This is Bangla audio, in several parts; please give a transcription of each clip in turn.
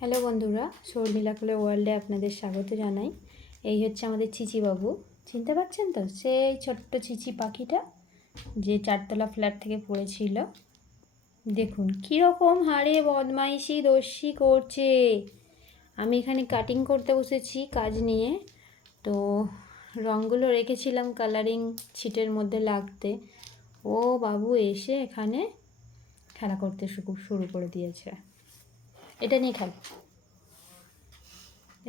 হ্যালো বন্ধুরা, শর্মিলা কোলে ওয়ার্ল্ডে আপনাদের স্বাগত জানাই। এই হচ্ছে আমাদের চিচি বাবু, চিনতে পারছেন তো? সেই ছোট্ট চিচি পাখিটা যে চারতলা ফ্ল্যাট থেকে পড়েছিল। দেখুন কীরকম হারে বদমাইশি দস্যি করছে। আমি এখানে কাটিং করতে বসেছি কাজ নিয়ে, তো রঙগুলো রেখেছিলাম কালারিং ছিটের মধ্যে লাগতে। ও বাবু এসে এখানে খেলা করতে শুরু করে দিয়েছে। এটা নিয়ে খেল,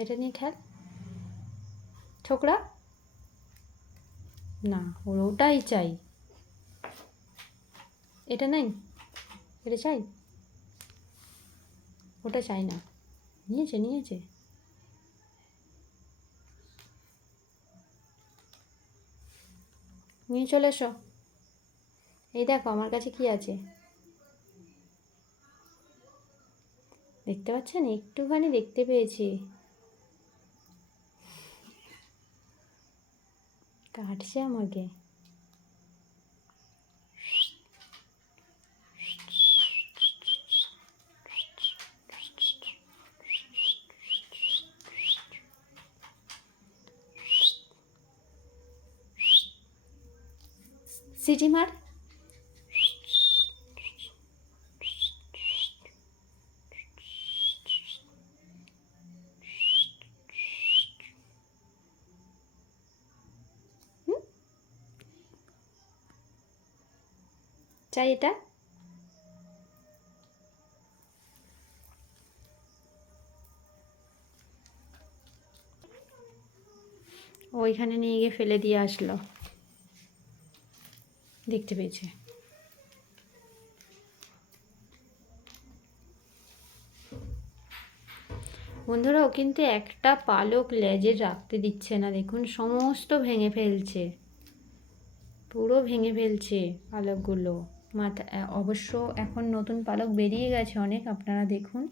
এটা নিয়ে খেল ছোকরা। না, ওর ওটাই চাই। এটা নাই, এটা চাই, ওটা চাই না। নিয়েছে নিয়েছে। নিয়ে চলে এসো। এই দেখো আমার কাছে কি আছে, দেখতে পাচ্ছেন? একটুখানি দেখতে পেয়েছি। কাটছে আমাকে। সিটি মার। চাই এটা। ওইখানে নিয়ে গিয়ে ফেলে দিয়ে আসলো, দেখতে পেয়েছে। বন্ধুরাও কিন্তু একটা পালক লেজে রাখতে দিচ্ছে না, দেখুন সমস্ত ভেঙে ফেলছে, পুরো ভেঙে ফেলছে পালকগুলো। মাথা অবশ্য এখন নতুন পালক বেরিয়ে গেছে অনেক, আপনারা দেখুন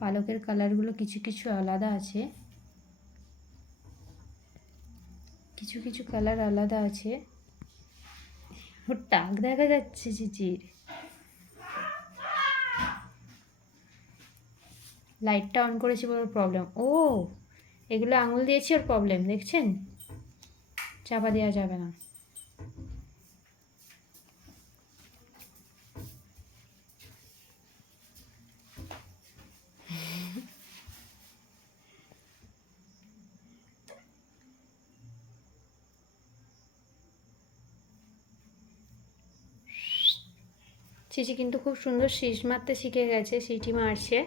পালকের কালারগুলো কিছু কিছু আলাদা আছে, কিছু কিছু কালার আলাদা আছে। ওর টাক দেখা যাচ্ছে চিচির। লাইটটা অন করেছি বলে প্রবলেম। ও এগুলো আঙুল দিয়েছি, ওর প্রবলেম দেখছেন? চাপা দেওয়া যাবে না। চিচি কিন্তু খুব সুন্দর শীষ মারতে শিখে গেছে, সিটি মারছে।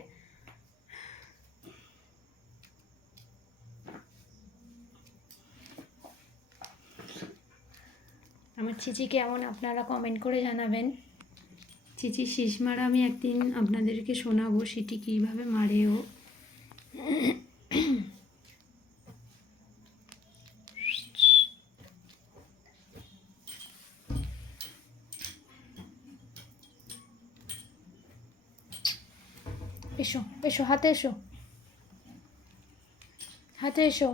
আমার চিচি কেমন আপনারা কমেন্ট করে জানাবেন। চিচি শীষ মারা আমি একদিন আপনাদেরকে শোনাবো, সিটি কীভাবে মারে ও। এসো এসো, হাতে এসো, হাতে এসো।